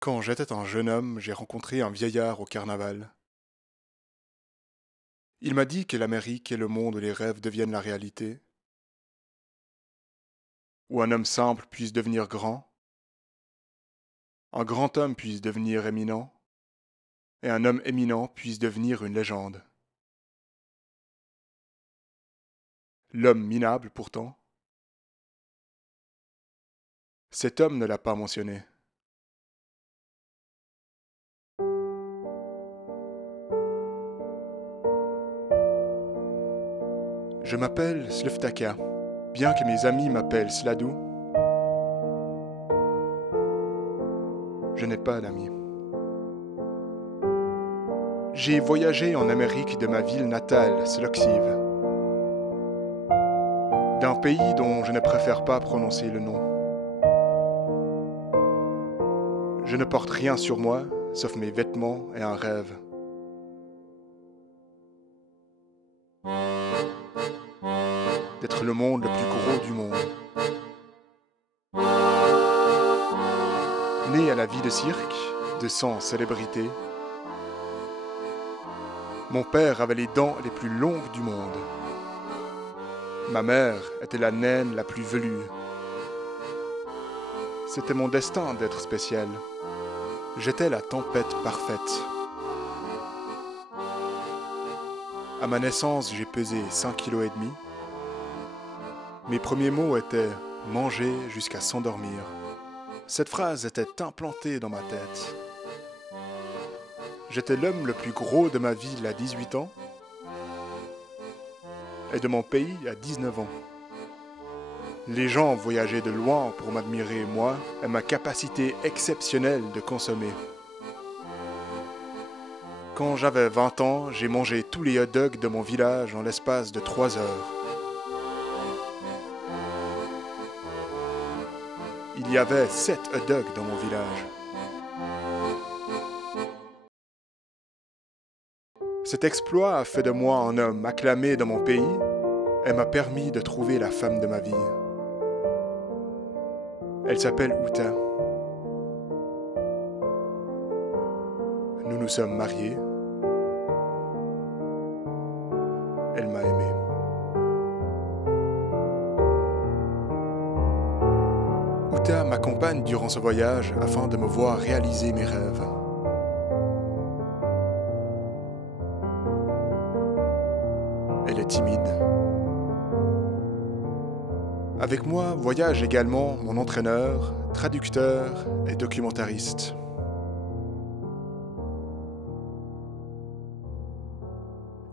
Quand j'étais un jeune homme, j'ai rencontré un vieillard au carnaval. Il m'a dit que l'Amérique est le monde où les rêves deviennent la réalité, où un homme simple puisse devenir grand, un grand homme puisse devenir éminent, et un homme éminent puisse devenir une légende. L'homme minable, pourtant, cet homme ne l'a pas mentionné. Je m'appelle Sluvtaka, bien que mes amis m'appellent Sladou. Je n'ai pas d'amis. J'ai voyagé en Amérique de ma ville natale, Sloxiv, d'un pays dont je ne préfère pas prononcer le nom. Je ne porte rien sur moi, sauf mes vêtements et un rêve. D'être le monde le plus gros du monde. Né à la vie de cirque, de sang célébrité, mon père avait les dents les plus longues du monde. Ma mère était la naine la plus velue. C'était mon destin d'être spécial. J'étais la tempête parfaite. À ma naissance, j'ai pesé 5,5 kg. Mes premiers mots étaient « manger jusqu'à s'endormir ». Cette phrase était implantée dans ma tête. J'étais l'homme le plus gros de ma ville à 18 ans et de mon pays à 19 ans. Les gens voyageaient de loin pour m'admirer, moi, et ma capacité exceptionnelle de consommer. Quand j'avais 20 ans, j'ai mangé tous les hot-dogs de mon village en l'espace de 3 heures. Il y avait 7 hot-dogs dans mon village. Cet exploit a fait de moi un homme acclamé dans mon pays et m'a permis de trouver la femme de ma vie. Elle s'appelle Uta. Nous nous sommes mariés. Elle m'a aimé. Uta m'accompagne durant ce voyage afin de me voir réaliser mes rêves. Elle est timide. Avec moi voyage également mon entraîneur, traducteur et documentariste.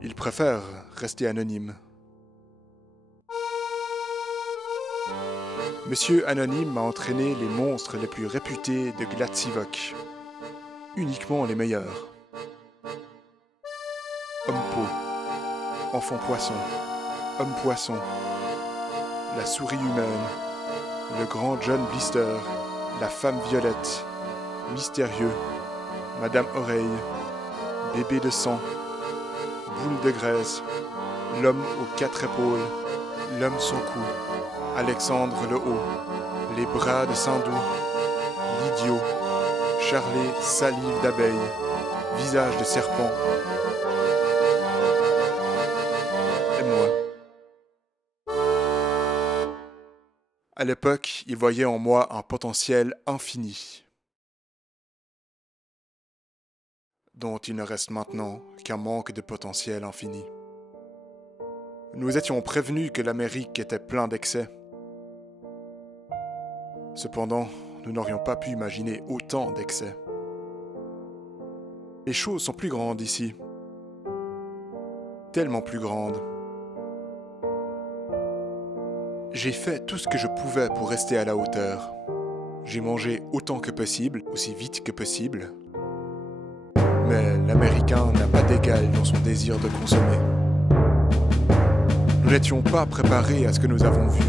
Il préfère rester anonyme. Monsieur Anonyme m'a entraîné les monstres les plus réputés de Glatsivok. Uniquement les meilleurs. Homme-peau, enfant-poisson, homme-poisson, la souris humaine, le grand John Blister, la femme violette, mystérieux, Madame Oreille, bébé de sang, boule de graisse, l'homme aux 4 épaules, l'homme sans cou, Alexandre le Haut, les bras de Sindou, l'idiot, Charlet salive d'abeille, visage de serpent, et moi. À l'époque, il voyait en moi un potentiel infini, dont il ne reste maintenant qu'un manque de potentiel infini. Nous étions prévenus que l'Amérique était pleine d'excès. Cependant, nous n'aurions pas pu imaginer autant d'excès. Les choses sont plus grandes ici. Tellement plus grandes. J'ai fait tout ce que je pouvais pour rester à la hauteur. J'ai mangé autant que possible, aussi vite que possible. Mais l'Américain n'a pas d'égal dans son désir de consommer. Nous n'étions pas préparés à ce que nous avons vu.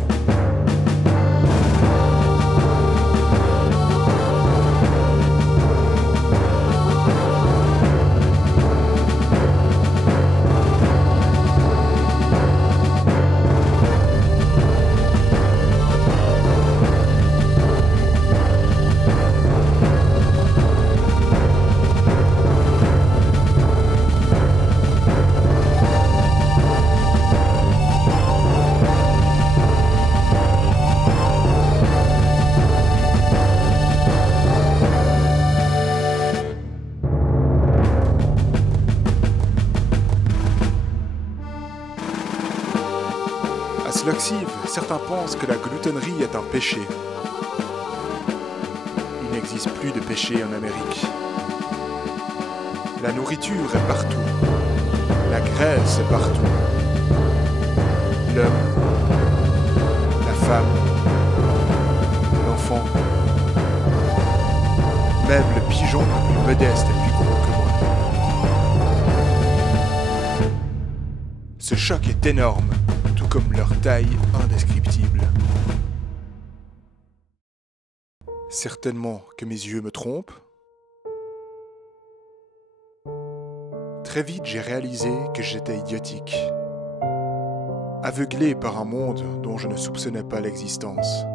l'oxyve, certains pensent que la gloutonnerie est un péché. Il n'existe plus de péché en Amérique. La nourriture est partout. La graisse est partout. L'homme, la femme, l'enfant, même le pigeon le plus modeste est plus gros que moi. Ce choc est énorme, tout comme leur taille indescriptible. Certainement que mes yeux me trompent. Très vite, j'ai réalisé que j'étais idiotique. Aveuglé par un monde dont je ne soupçonnais pas l'existence.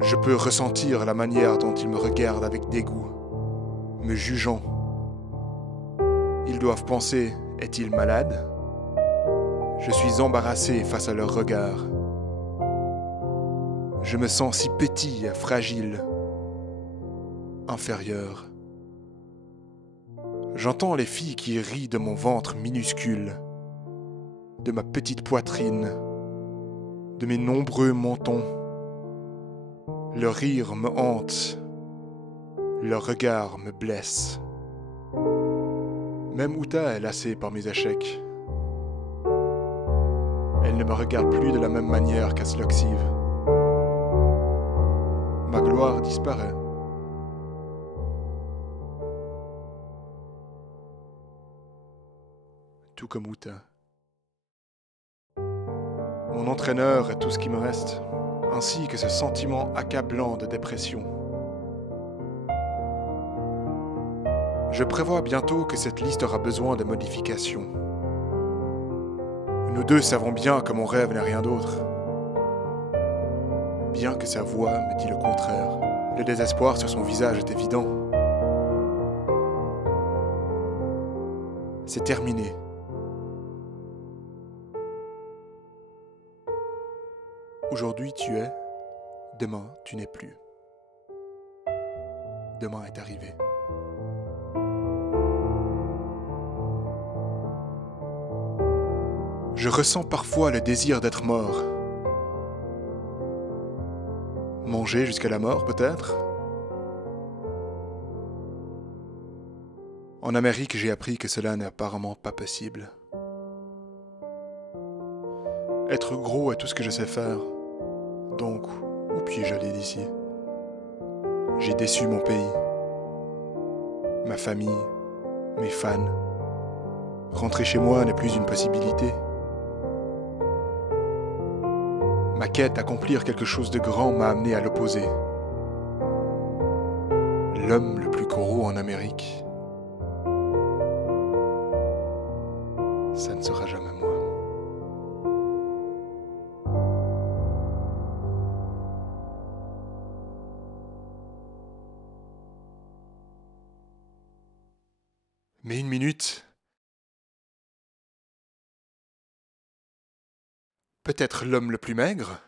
Je peux ressentir la manière dont ils me regardent avec dégoût, me jugeant. Ils doivent penser, est-il malade ? Je suis embarrassé face à leur regard. Je me sens si petit, fragile, inférieur. J'entends les filles qui rient de mon ventre minuscule, de ma petite poitrine, de mes nombreux mentons. Leur rire me hante, leur regard me blesse. Même Uta est lassée par mes échecs. Elle ne me regarde plus de la même manière qu'à Slokziv. Ma gloire disparaît. Tout comme Uta. Mon entraîneur est tout ce qui me reste, ainsi que ce sentiment accablant de dépression. Je prévois bientôt que cette liste aura besoin de modifications. Nous deux savons bien que mon rêve n'est rien d'autre. Bien que sa voix me dit le contraire, le désespoir sur son visage est évident. C'est terminé. Aujourd'hui tu es, demain tu n'es plus. Demain est arrivé. Je ressens parfois le désir d'être mort. Manger jusqu'à la mort, peut-être ? En Amérique, j'ai appris que cela n'est apparemment pas possible. Être gros est tout ce que je sais faire. Donc, où puis-je aller d'ici ? J'ai déçu mon pays, ma famille, mes fans. Rentrer chez moi n'est plus une possibilité. Ma quête d'accomplir quelque chose de grand m'a amené à l'opposé. L'homme le plus gros en Amérique. Ça ne sera jamais moi. Mais une minute. Peut-être l'homme le plus maigre ?